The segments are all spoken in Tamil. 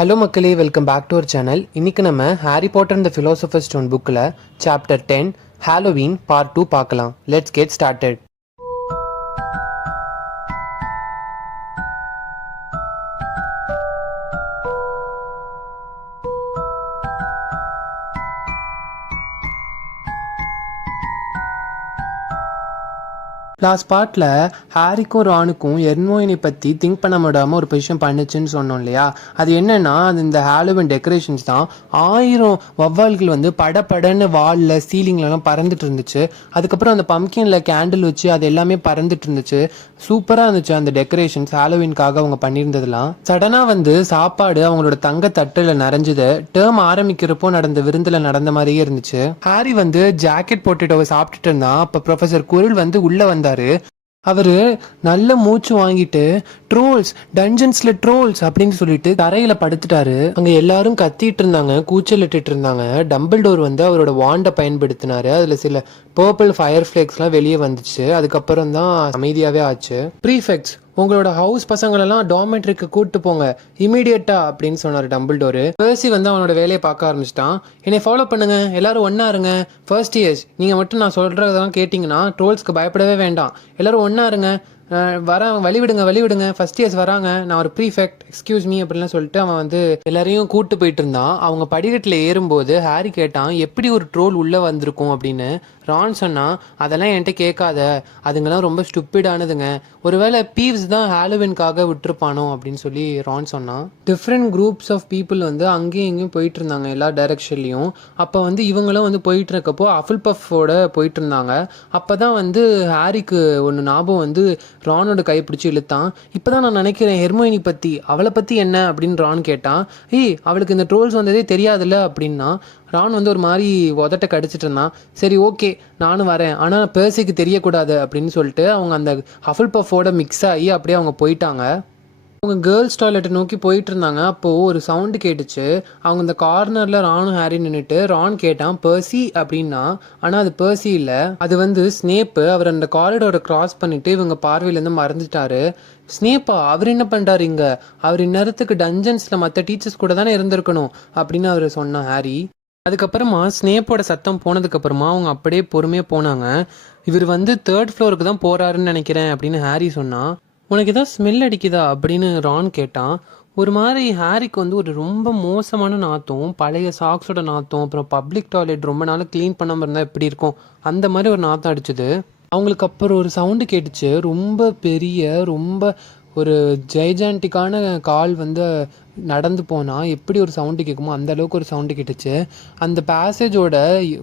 ஹலோ மக்களே, welcome back to our channel. இன்னைக்கு நம்ம Harry Potter and the philosopher stone புக்கில் சாப்டர் 10 ஹாலோவீன் பார்ட் 2 பார்க்கலாம். Let's get started. லாஸ்ட் பார்ட்டில் ஹாரிக்கும் ரானுக்கும் ஹெர்மியோனி பற்றி திங்க் பண்ண முடியாமல் ஒரு விஷயம் பண்ணுச்சுன்னு சொன்னோம் இல்லையா? அது என்னன்னா, அது இந்த ஹாலோவின் டெக்கரேஷன்ஸ் தான். 1000 வவ்வால்கள் வந்து படப்படன்னு வாலில் சீலிங்லலாம் பறந்துட்டு இருந்துச்சு. அதுக்கப்புறம் அந்த பம்கின்ல கேண்டில் வச்சு அது எல்லாமே பறந்துட்டு இருந்துச்சு. சூப்பராக இருந்துச்சு அந்த டெக்கரேஷன்ஸ். ஹாலோவின்காக அவங்க பண்ணியிருந்ததுலாம் சடனாக வந்து சாப்பாடு அவங்களோட தங்க தட்டில் நிறைஞ்சுது. டேர்ம் ஆரம்பிக்கிறப்போ நடந்த விருந்தில் நடந்த மாதிரியே இருந்துச்சு. ஹாரி வந்து ஜாக்கெட் போட்டுட்டு சாப்பிட்டுட்டு இருந்தான். அப்போ ப்ரொஃபசர் குரில் வந்து உள்ளே வந்தாரு. அவரு நல்ல மூச்சு வாங்கிட்டு ட்ரோல்ஸ், டஞ்சன்ஸ்ல ட்ரோல்ஸ் அப்படின்னு சொல்லிட்டு தரையில படுத்துட்டாரு. அங்க எல்லாரும் கத்திட்டு இருந்தாங்க, கூச்சலிட்டு இருந்தாங்க. டம்பிள்டோர் வந்து அவரோட வாண்டை பயன்படுத்தினாரு. அதுல சில பர்பிள் ஃபயர் ஃபிளேக்ஸ்லாம் வெளியே வந்துச்சு. அதுக்கப்புறம் தான் அமைதியாவே ஆச்சு. ப்ரீஃபெக்ட்ஸ், உங்களோட ஹவுஸ் பசங்களெல்லாம் டார்மெட்ரிக்கு கூப்பிட்டு போங்க இமீடியட்டா அப்படின்னு சொன்னார் டம்பிள்டோரு. பெர்சி வந்து அவனோட வேலையை பார்க்க ஆரம்பிச்சிட்டான். என்னை ஃபாலோ பண்ணுங்க, எல்லாரும் ஒன்னா இருங்க. ஃபர்ஸ்ட் இயர்ஸ், நீங்க மட்டும் நான் சொல்றதெல்லாம் கேட்டீங்கன்னா ட்ரோல்ஸ்க்கு பயப்படவே வேண்டாம். எல்லாரும் ஒன்னா இருங்க. வராங்க, வழி விடுங்க. ஃபர்ஸ்ட் இயர்ஸ் வராங்க, நான் ஒரு ப்ரீஃபெக்ட், எக்ஸ்கியூஸ் மீ அப்படின்லாம் சொல்லிட்டு அவன் வந்து எல்லாரையும் கூட்டு போயிட்டு இருந்தான். அவங்க படிக்கட்டில் ஏறும்போது ஹாரி கேட்டான், எப்படி ஒரு ட்ரோல் உள்ளே வந்திருக்கும் அப்படின்னு. ரான் சொன்னான், அதெல்லாம் என்கிட்ட கேட்காத, அதுங்கெல்லாம் ரொம்ப ஸ்டூப்பிடானதுங்க. ஒருவேளை பீவ்ஸ் தான் ஹாலோவின்காக விட்டுருப்பானோ அப்படின்னு சொல்லி ரான் சொன்னான். டிஃப்ரெண்ட் குரூப்ஸ் ஆஃப் பீப்புள் வந்து அங்கேயும் இங்கேயும் போயிட்டு இருந்தாங்க, எல்லா டைரக்ஷன்லையும். அப்போ வந்து இவங்களும் வந்து போயிட்டு இருக்கப்போ அஃபில் பஃபோட போயிட்டு இருந்தாங்க. அப்போ தான் வந்து ஹாரிக்கு ஒன்று ஞாபகம் வந்து ரானோட கை பிடிச்சி இழுத்தான். இப்போதான் நான் நினைக்கிறேன் ஹெர்மியோனி பற்றி, அவளை பற்றி என்ன அப்படின்னு ரான் கேட்டான். அவளுக்கு இந்த ட்ரோல்ஸ் வந்ததே தெரியாதுல்ல அப்படின்னா. ரான் வந்து ஒரு மாதிரி உதட்ட கடிச்சிட்டு இருந்தான். சரி ஓகே, நானும் வரேன், ஆனால் பெர்சிக்கு தெரியக்கூடாது அப்படின்னு சொல்லிட்டு அவங்க அந்த ஹஃபில் பஃபோட மிக்ஸ் ஆகி அப்படியே அவங்க போயிட்டாங்க. அவங்க கேர்ள்ஸ் டாய்லெட்டை நோக்கி போயிட்டு இருந்தாங்க. அப்போது ஒரு சவுண்டு கேட்டுச்சு. அவங்க இந்த கார்னரில் ரானும் ஹாரி நின்றுட்டு ரான் கேட்டான் பெர்சி அப்படின்னா. ஆனால் அது பெர்சி இல்லை, அது வந்து ஸ்னேப்பு. அவர் அந்த காரிடோரை கிராஸ் பண்ணிட்டு இவங்க பார்வையிலேருந்து மறைஞ்சிட்டாரு. ஸ்னேப்பா, அவர் என்ன பண்ணுறாரு இங்கே? அவர் இந்நேரத்துக்கு டஞ்சன்ஸில் மற்ற டீச்சர்ஸ் கூட தானே இருந்திருக்கணும் அப்படின்னு அவர் சொன்னான் ஹாரி. அதுக்கப்புறமா ஸ்னேப்போட சத்தம் போனதுக்கப்புறமா அவங்க அப்படியே பொறுமையாக போனாங்க. இவர் வந்து 3rd ஃப்ளோருக்கு தான் போகிறாருன்னு நினைக்கிறேன் அப்படின்னு ஹாரி சொன்னான். உனக்கு ஏதாவது ஸ்மெல் அடிக்குதா அப்படின்னு ரான் கேட்டான். ஒரு மாதிரி ஹாரிக்கு வந்து ஒரு ரொம்ப மோசமான நாத்தம், பழைய சாக்ஸோட நாத்தம், அப்புறம் பப்ளிக் டாய்லெட் ரொம்ப நாள் க்ளீன் பண்ணாமல் இருந்தால் எப்படி இருக்கும் அந்த மாதிரி ஒரு நாத்தம் அடிச்சுது. அவங்களுக்கு அப்புறம் ஒரு சவுண்டு கேட்டுச்சு. ரொம்ப பெரிய, ரொம்ப ஒரு ஜெய்ஜான்டிக்கான கால் வந்து நடந்து போனால் எப்படி ஒரு சவுண்டு கேட்குமோ அந்த அளவுக்கு ஒரு சவுண்டு கேட்டுச்சு. அந்த பேசேஜோட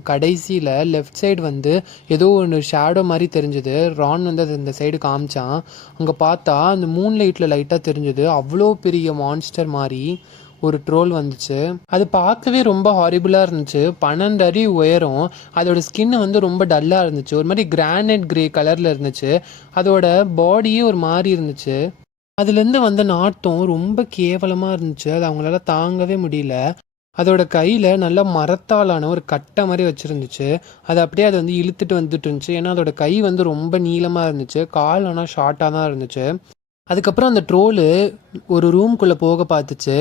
கடைசியில் லெஃப்ட் சைடு வந்து ஏதோ ஒன்று ஷேடோ மாதிரி தெரிஞ்சுது. ரான் வந்து அது இந்த சைடு காமிச்சான். அங்கே பார்த்தா அந்த மூன் லைட்டில் லைட்டாக தெரிஞ்சுது. அவ்வளோ பெரிய மான்ஸ்டர் மாதிரி ஒரு ட்ரோல் வந்துச்சு. அது பார்க்கவே ரொம்ப ஹாரிபிளாக இருந்துச்சு. 12 அடி உயரம். அதோட ஸ்கின் வந்து ரொம்ப டல்லாக இருந்துச்சு. ஒரு மாதிரி கிரானைட் கிரே கலரில் இருந்துச்சு. அதோட பாடியே ஒரு மாதிரி இருந்துச்சு. அதுலேருந்து வந்த நாட்டம் ரொம்ப கேவலமாக இருந்துச்சு. அது அவங்களால தாங்கவே முடியல. அதோட கையில் நல்லா மரத்தாலான ஒரு கட்டை மாதிரி வச்சுருந்துச்சு. அது அப்படியே அதை வந்து இழுத்துட்டு வந்துட்டு இருந்துச்சு. ஏன்னா அதோட கை வந்து ரொம்ப நீளமாக இருந்துச்சு, கால் ஆனால் ஷார்ட்டாக தான் இருந்துச்சு. அதுக்கப்புறம் அந்த ட்ரோலு ஒரு ரூம்குள்ளே போக பார்த்துச்சு.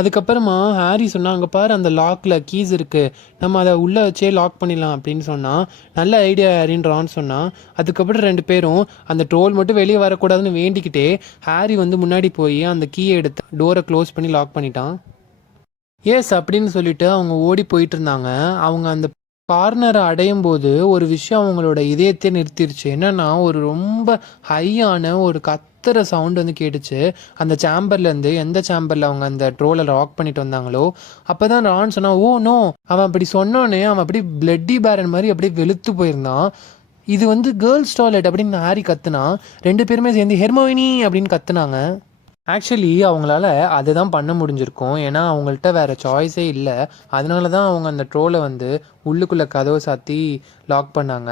அதுக்கப்புறமா ஹாரி சொன்னா, அங்கே பாரு, அந்த லாக்கில் கீஸ் இருக்குது, நம்ம அதை உள்ளே வச்சே லாக் பண்ணிடலாம் அப்படின்னு சொன்னால். நல்ல ஐடியா ஹாரின்னு ரான் சொன்னான். அதுக்கப்புறம் 2 பேரும் அந்த ட்ரோல் மட்டும் வெளியே வரக்கூடாதுன்னு வேண்டிக்கிட்டே ஹாரி வந்து முன்னாடி போய் அந்த கீயை எடுத்து டோரை க்ளோஸ் பண்ணி லாக் பண்ணிட்டான். எஸ் அப்படின்னு சொல்லிட்டு அவங்க ஓடி போயிட்டு இருந்தாங்க. அவங்க அந்த கார்னரை அடையும் போது ஒரு விஷயம் அவங்களோட இதயத்தை நிறுத்திடுச்சு. என்னன்னா, ஒரு ரொம்ப ஹையான ஒரு கத்துற சவுண்ட் வந்து கேட்டுச்சு அந்த சேம்பர்லேருந்து. எந்த சேம்பரில் அவங்க அந்த ட்ரோலை லாக் பண்ணிட்டு வந்தாங்களோ அப்போதான் ரான் சொன்னா, ஓ நோ. அவன் அப்படி சொன்னோன்னே அவன் அப்படி பிளட்டி பேரன் மாதிரி அப்படியே வெளுத்து போயிருந்தான். இது வந்து கேர்ள்ஸ் டாய்லெட் அப்படின்னு ஹாரி கத்துனா. 2 பேருமே சேர்ந்து ஹெர்மியோனி அப்படின்னு கத்துனாங்க. ஆக்சுவலி அவங்களால அதை தான் பண்ண முடிஞ்சிருக்கும். ஏன்னா அவங்கள்ட்ட வேறு சாய்ஸே இல்லை. அதனால தான் அவங்க அந்த ட்ரோலை வந்து உள்ளுக்குள்ளே கதவை சாத்தி லாக் பண்ணாங்க.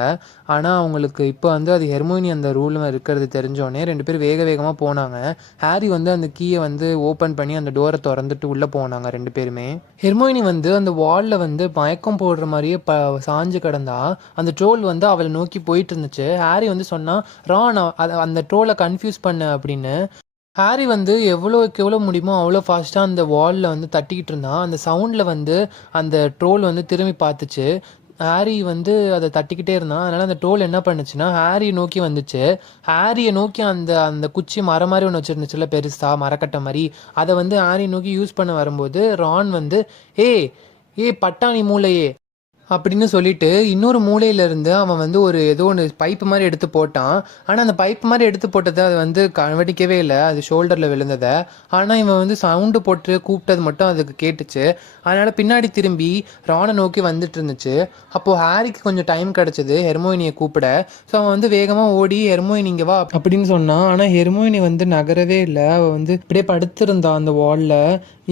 ஆனால் அவங்களுக்கு இப்போ வந்து அது ஹெர்மியோனி அந்த ரூலும் இருக்கிறது தெரிஞ்சோடனே 2 பேர் வேகமாக போனாங்க. ஹாரி வந்து அந்த கீயை வந்து ஓப்பன் பண்ணி அந்த டோரை திறந்துட்டு உள்ளே போனாங்க 2 பேருமே. ஹெர்மியோனி வந்து அந்த வாலில் வந்து மயக்கம் போடுற மாதிரியே சாஞ்சு கிடந்தா. அந்த ட்ரோல் வந்து அவளை நோக்கி போயிட்டு இருந்துச்சு. ஹாரி வந்து சொன்னால், ரான் அந்த ட்ரோலை கன்ஃபியூஸ் பண்ண அப்படின்னு. ஹாரி வந்து எவ்வளோக்கு எவ்வளோ முடியுமோ அவ்வளோ ஃபாஸ்ட்டாக அந்த வாலில் வந்து தட்டிக்கிட்டு இருந்தான். அந்த சவுண்டில் வந்து அந்த ட்ரோல் வந்து திரும்பி பார்த்துச்சு. ஹாரி வந்து அதை தட்டிக்கிட்டே இருந்தான். அதனால் அந்த ட்ரோல் என்ன பண்ணுச்சுன்னா ஹாரியை நோக்கி வந்துச்சு. ஹாரியை நோக்கி அந்த அந்த குச்சி மரம் மாதிரி ஒன்று வச்சுருந்துச்சுல, பெருசா மரக்கட்டை மாதிரி, அதை வந்து ஹாரியை நோக்கி யூஸ் பண்ண வரும்போது ரான் வந்து ஏய் ஏய் பட்டாணி மூளையே அப்படின்னு சொல்லிட்டு இன்னொரு மூலையில இருந்து அவன் வந்து ஒரு ஏதோ ஒன்று பைப்பு மாதிரி எடுத்து போட்டான். ஆனால் அந்த பைப்பு மாதிரி எடுத்து போட்டதை அது வந்து கவனிக்கவே இல்லை, அது ஷோல்டரில் விழுந்ததை. ஆனால் இவன் வந்து சவுண்டு போட்டு கூப்பிட்டது மட்டும் அதுக்கு கேட்டுச்சு. அதனால் பின்னாடி திரும்பி ரானை நோக்கி வந்துட்டு இருந்துச்சு. அப்போது ஹாரிக்கு கொஞ்சம் டைம் கிடச்சிது ஹெர்மோயினியை கூப்பிட. ஸோ அவன் வந்து வேகமாக ஓடி ஹெர்மோயினி இங்கே வா அப்படின்னு சொன்னான். ஆனால் ஹெர்மோயினி வந்து நகரவே இல்லை. அவள் வந்து இப்படியே படுத்திருந்தான் அந்த வாலில்.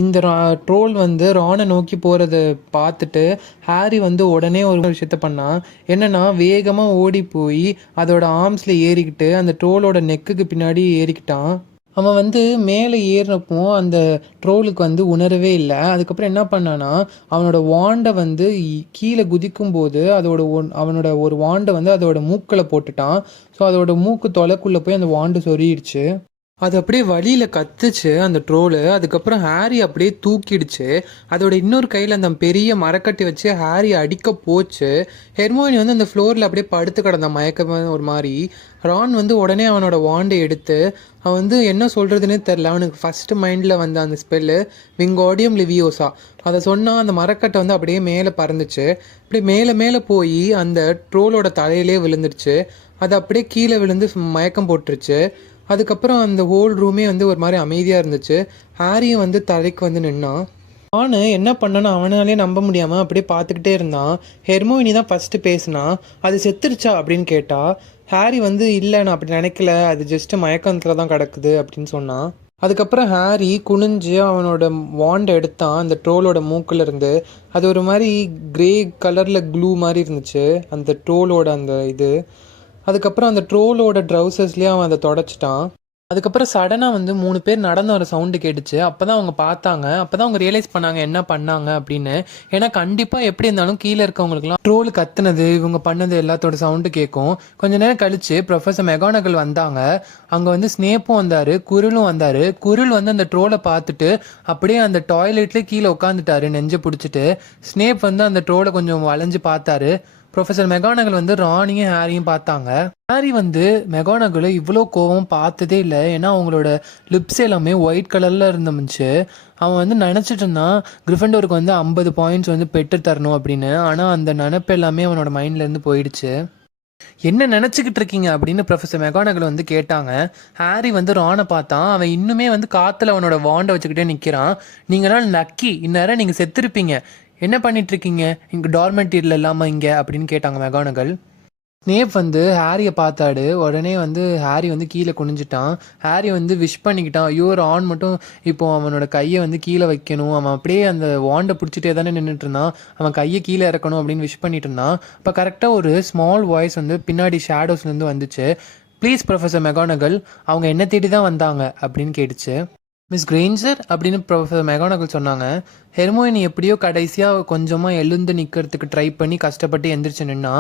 இந்த ட்ரோல் வந்து ரானை நோக்கி போகிறத பார்த்துட்டு ஹாரி வந்து உடனே ஒரு விஷயத்த பண்ணான். என்னன்னா வேகமாக ஓடி போய் அதோட ஆர்ம்ஸில் ஏறிக்கிட்டு அந்த ட்ரோலோட நெக்குக்கு பின்னாடி ஏறிக்கிட்டான். அவன் வந்து மேலே ஏறினப்போ அந்த ட்ரோலுக்கு வந்து உணரவே இல்லை. அதுக்கப்புறம் என்ன பண்ணான்னா அவனோட வாண்டை வந்து கீழே குதிக்கும் போது அவனோட ஒரு வாண்டை வந்து அதோட மூக்கில் போட்டுட்டான். ஸோ அதோட மூக்கு தொலைக்குள்ளே போய் அந்த வாண்டு சொருகிடுச்சு. அது அப்படியே வழியில் கத்துச்சு அந்த ட்ரோலு. அதுக்கப்புறம் ஹாரி அப்படியே தூக்கிடுச்சு. அதோட இன்னொரு கையில் அந்த பெரிய மரக்கட்டி வச்சு ஹாரி அடிக்க போச்சு. ஹெர்மோயினி வந்து அந்த ஃப்ளோரில் அப்படியே படுத்து கிடந்தான் மயக்கமாக ஒரு மாதிரி. ரான் வந்து உடனே அவனோட வாண்டை எடுத்து அவன் வந்து என்ன சொல்கிறதுனே தெரில. அவனுக்கு ஃபஸ்ட்டு மைண்டில் வந்த அந்த ஸ்பெல்லு விங்கோடியம் லிவியோசா. அதை சொன்னால் அந்த மரக்கட்டை வந்து அப்படியே மேலே பறந்துச்சு. அப்படியே மேலே மேலே போய் அந்த ட்ரோலோட தலையிலே விழுந்துருச்சு. அது அப்படியே கீழே விழுந்து மயக்கம் போட்டுருச்சு. அதுக்கப்புறம் அந்த ஹோல் ரூமே வந்து ஒரு மாதிரி அமைதியாக இருந்துச்சு. ஹாரியும் வந்து தலைக்கு வந்து நின்னான். அவனு என்ன பண்ணான்னு அவனாலே நம்ப முடியாமல் அப்படியே பார்த்துக்கிட்டே இருந்தான். ஹெர்மோயினி தான் ஃபஸ்ட்டு பேசினா. அது செத்துருச்சா அப்படின்னு கேட்டா. ஹாரி வந்து இல்லை நான் அப்படி நினைக்கல, அது ஜஸ்ட்டு மயக்கத்தில் தான் கிடக்குது அப்படின்னு சொன்னான். அதுக்கப்புறம் ஹாரி குனிஞ்சு அவனோட வாண்டை எடுத்தான் அந்த ட்ரோலோட மூக்கில் இருந்து. அது ஒரு மாதிரி கிரே கலரில் க்ளூ மாதிரி இருந்துச்சு அந்த ட்ரோலோட அந்த இது. அதுக்கப்புறம் அந்த ட்ரோலோட ட்ரௌசர்ஸ்லேயே அவன் அதை தொடச்சிட்டான். அதுக்கப்புறம் சடனாக வந்து 3 பேர் நடந்த ஒரு சவுண்டு கேட்டுச்சு. அப்போ தான் அவங்க பார்த்தாங்க. அப்போ தான் அவங்க ரியலைஸ் பண்ணாங்க என்ன பண்ணாங்க அப்படின்னு. ஏன்னா கண்டிப்பாக எப்படி இருந்தாலும் கீழே இருக்கவங்களுக்குலாம் ட்ரோல் கத்துனது இவங்க பண்ணது எல்லாத்தோட சவுண்டு கேட்கும். கொஞ்ச நேரம் கழிச்சு ப்ரொஃபஸர் மெகானகல் வந்தாங்க. அங்கே வந்து ஸ்னேப்பும் வந்தார், குரிலும் வந்தார். குரில் வந்து அந்த ட்ரோலை பார்த்துட்டு அப்படியே அந்த டாய்லெட்லேயே கீழே உட்காந்துட்டாரு நெஞ்சை பிடிச்சிட்டு. ஸ்னேப் வந்து அந்த ட்ரோலை கொஞ்சம் வளைஞ்சு பார்த்தாரு. ப்ரொஃபஸர் மெகானகல் வந்து ராணியும் ஹாரியும் பார்த்தாங்க. ஹாரி வந்து மெகானகலை இவ்வளோ கோவம் பார்த்ததே இல்லை. ஏன்னா அவங்களோட லிப்ஸ் எல்லாமே ஒயிட் கலரில் இருந்துச்சு. அவன் வந்து நினச்சிட்டு இருந்தான் கிரிஃபண்டோருக்கு வந்து 50 பாயிண்ட்ஸ் வந்து பெற்று தரணும் அப்படின்னு. ஆனால் அந்த நினப்பு எல்லாமே அவனோட மைண்ட்லேருந்து போயிடுச்சு. என்ன நினச்சிக்கிட்டு இருக்கீங்க அப்படின்னு ப்ரொஃபஸர் மெகானகல் வந்து கேட்டாங்க. ஹாரி வந்து ரானை பார்த்தான். அவன் இன்னுமே வந்து காற்றுல அவனோட வாண்டை வச்சுக்கிட்டே நிற்கிறான். நீங்களாம் லக்கி, இந்நேரம் நீங்கள் செத்துருப்பீங்க. என்ன பண்ணிட்டு இருக்கீங்க இங்கே டார்மெண்ட்ரியில் இல்லாமல் இங்கே அப்படின்னு கேட்டாங்க மெகானகல். ஸ்னேப் வந்து ஹாரியை பார்த்தாடு. உடனே வந்து ஹாரி வந்து கீழே குனிஞ்சிட்டான். ஹாரி வந்து விஷ் பண்ணிக்கிட்டான். ஐயோ ரான் மட்டும் இப்போ அவனோட கையை வந்து கீழே வைக்கணும். அவன் அப்படியே அந்த வாண்டை பிடிச்சிட்டே தானே நின்றுட்டு இருந்தான். அவன் கையை கீழே இறக்கணும் அப்படின்னு விஷ் பண்ணிட்டு இருந்தான். இப்போ கரெக்டாக ஒரு ஸ்மால் வாய்ஸ் வந்து பின்னாடி ஷேடோஸ்லேருந்து வந்துச்சு. ப்ளீஸ் ப்ரொஃபஸர் மெகானகல், அவங்க என்ன தேடி தான் வந்தாங்க அப்படின்னு கேட்டுச்சு. மிஸ் கிரேஞ்சர் அப்படின்னு ப்ரொஃபஸர் மெகானகல் சொன்னாங்க. ஹெர்மோயினி எப்படியோ கடைசியாக கொஞ்சமாக எழுந்து நிற்கிறதுக்கு ட்ரை பண்ணி கஷ்டப்பட்டு எந்திரிச்சு நின்னா.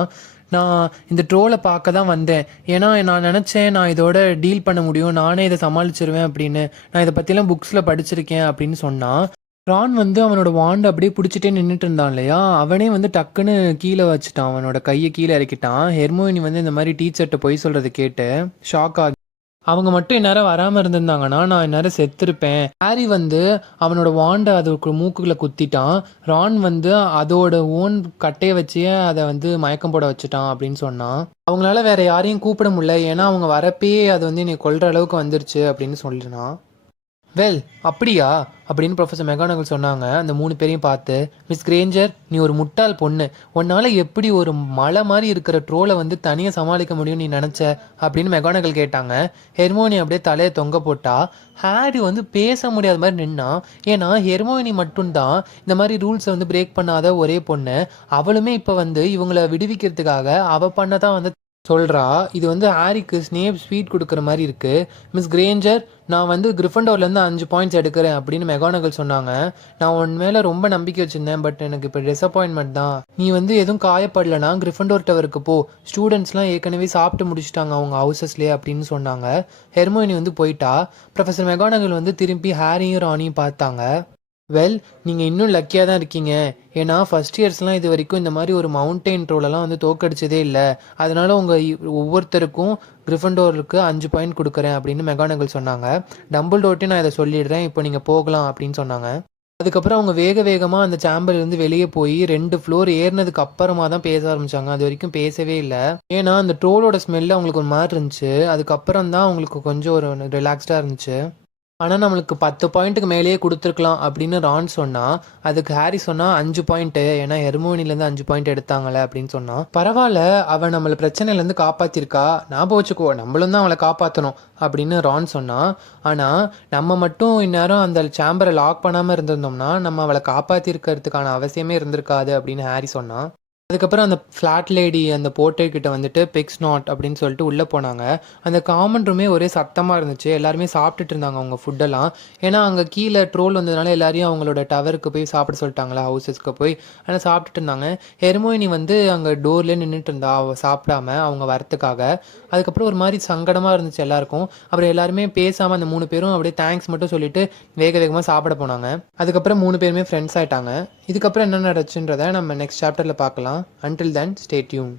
நான் இந்த ட்ரோலை பார்க்க தான் வந்தேன். ஏன்னா நான் நினச்சேன் நான் இதோட டீல் பண்ண முடியும், நானே இதை சமாளிச்சிருவேன் அப்படின்னு. நான் இதை பற்றிலாம் புக்ஸில் படிச்சிருக்கேன் அப்படின்னு சொன்னான். ரான் வந்து அவனோட வாண்டை அப்படியே பிடிச்சிட்டே நின்றுட்டு இருந்தான் இல்லையா, அவனே வந்து டக்குன்னு கீழே வச்சுட்டான். அவனோட கையை கீழே இறக்கிட்டான். ஹெர்மோயினி வந்து இந்த மாதிரி டீச்சர்கிட்ட போய் சொல்கிறத கேட்டு ஷாக் ஆகி அவங்க மட்டும் இந்நேரம் வராமல் இருந்திருந்தாங்கன்னா நான் இந்நேரம் செத்துருப்பேன். ஹாரி வந்து அவனோட வாண்டை அதுக்கு மூக்குகளை குத்திட்டான். ரான் வந்து அதோட ஓன் கட்டையை வச்சே அதை வந்து மயக்கம் போட வச்சுட்டான் அப்படின்னு சொன்னான். அவங்களால வேற யாரையும் கூப்பிட முடியல, ஏன்னா அவங்க வரப்பயே அது வந்து என்னை கொல்ற அளவுக்கு வந்துருச்சு அப்படின்னு சொல்லினான். வெல் அப்படியா அப்படின்னு ப்ரொஃபஸர் மெகானகல் சொன்னாங்க அந்த 3 பேரையும் பார்த்து. மிஸ் கிரேஞ்சர், நீ ஒரு முட்டாள் பொண்ணு. உன்னால் எப்படி ஒரு மலை மாதிரி இருக்கிற ட்ரோலை வந்து தனியாக சமாளிக்க முடியும் நீ நினச்ச அப்படின்னு மெகானகல் கேட்டாங்க. ஹெர்மோனி அப்படியே தலையை தொங்க போட்டா. ஹாரி வந்து பேச முடியாத மாதிரி நின்னா. ஏன்னா ஹெர்மோனி மட்டும்தான் இந்த மாதிரி ரூல்ஸை வந்து பிரேக் பண்ணாத ஒரே பொண்ணு. அவளுமே இப்போ வந்து இவங்களை விடுவிக்கிறதுக்காக அவள் பண்ணதான் வந்து சொல்கிறா. இது வந்து ஹாரிக்கு ஸ்னேப் ஸ்வீட் கொடுக்குற மாதிரி இருக்குது. மிஸ் கிரேஞ்சர், நான் வந்து கிரிஃபண்டோர்லேருந்து 5 பாயிண்ட்ஸ் எடுக்கிறேன் அப்படின்னு மெகானகல் சொன்னாங்க. நான் உன் மேலே ரொம்ப நம்பிக்கை வச்சுருந்தேன், பட் எனக்கு இப்போ டிசப்பாயின்மெண்ட் தான். நீ வந்து எதுவும் காயப்படலைன்னா கிரிஃபண்டோர் டவருக்கு போ. ஸ்டூடெண்ட்ஸ்லாம் ஏற்கனவே சாப்பிட்டு முடிச்சிட்டாங்க அவங்க ஹவுசஸ்லேயே அப்படின்னு சொன்னாங்க. ஹெர்மோனி வந்து போயிட்டா. ப்ரொஃபஸர் மெகானகல் வந்து திரும்பி ஹாரியும் ராணியும் பார்த்தாங்க. வெல், நீங்கள் இன்னும் லக்கியாக தான் இருக்கீங்க. ஏன்னா ஃபஸ்ட் இயர்ஸ்லாம் இது வரைக்கும் இந்த மாதிரி ஒரு மவுண்டெயின் ட்ரோலெல்லாம் வந்து தோக்கடிச்சதே இல்லை. அதனால உங்கள் ஒவ்வொருத்தருக்கும் கிரிஃபண்டோருக்கு 5 பாயிண்ட் கொடுக்குறேன் அப்படின்னு மெகானகல் சொன்னாங்க. டம்பிள்டோர்ட்டையும் நான் இதை சொல்லிடுறேன், இப்போ நீங்கள் போகலாம் அப்படின்னு சொன்னாங்க. அதுக்கப்புறம் அவங்க வேக வேகமாக அந்த சேம்பர்லேருந்து வெளியே போய் 2 ஃப்ளோர் ஏறினதுக்கு அப்புறமா தான் பேச ஆரம்பித்தாங்க. அது வரைக்கும் பேசவே இல்லை. ஏன்னா அந்த ட்ரோலோட ஸ்மெல்லு அவங்களுக்கு ஒரு மாதிரி இருந்துச்சு. அதுக்கப்புறம் தான் அவங்களுக்கு கொஞ்சம் ஒரு ரிலாக்ஸ்டாக இருந்துச்சு. ஆனால் நம்மளுக்கு 10 பாயிண்ட்டுக்கு மேலேயே கொடுத்துருக்கலாம் அப்படின்னு ரான் சொன்னால், அதுக்கு ஹாரி சொன்னால் 5 பாயிண்ட்டு, ஏன்னா ஹெர்மோனிலேருந்து 5 பாயிண்ட் எடுத்தாங்களே அப்படின்னு சொன்னான். பரவாயில்ல, அவன் நம்மளை பிரச்சனையிலேருந்து காப்பாற்றிருக்கா, ஞாபகம் வச்சுக்கோ, நம்மளும் தான் அவளை காப்பாற்றணும் அப்படின்னு ரான் சொன்னான். ஆனால் நம்ம மட்டும் இந்நேரம் அந்த சேம்பரை லாக் பண்ணாமல் இருந்திருந்தோம்னா நம்ம அவளை காப்பாற்றிருக்கிறதுக்கான அவசியமே இருந்திருக்காது அப்படின்னு ஹாரி சொன்னான். அதுக்கப்புறம் அந்த ஃப்ளாட் லேடி அந்த போர்ட்ரேட் கிட்ட வந்துட்டு பிக்ஸ் நாட் அப்படின்னு சொல்லிட்டு உள்ளே போனாங்க. அந்த காமன் ரூமே ஒரே சத்தமாக இருந்துச்சு. எல்லாருமே சாப்பிட்டுட்டு இருந்தாங்க அவங்க ஃபுட்டெல்லாம். ஏன்னா அங்கே கீழே ட்ரோல் வந்ததுனால எல்லாரையும் அவங்களோட டவருக்கு போய் சாப்பிட சொல்லிட்டாங்களா, ஹவுசஸ்க்கு போய். ஆனால் சாப்பிட்டுட்டு இருந்தாங்க. ஹெர்மோயினி வந்து அங்கே டோர்லேயே நின்றுட்டு இருந்தா அவள் சாப்பிடாம அவங்க வரத்துக்காக. அதுக்கப்புறம் ஒரு மாதிரி சங்கடமாக இருந்துச்சு எல்லாருக்கும். அப்புறம் எல்லாருமே பேசாமல் அந்த 3 பேரும் அப்படியே தேங்க்ஸ் மட்டும் சொல்லிட்டு வேக வேகமாக சாப்பிட போனாங்க. அதுக்கப்புறம் 3 பேருமே ஃப்ரெண்ட்ஸ் ஆயிட்டாங்க. இதுக்கப்புறம் என்ன நடச்சுன்றதை நம்ம நெக்ஸ்ட் சாப்டரில் பார்க்கலாம். Until then, stay tuned.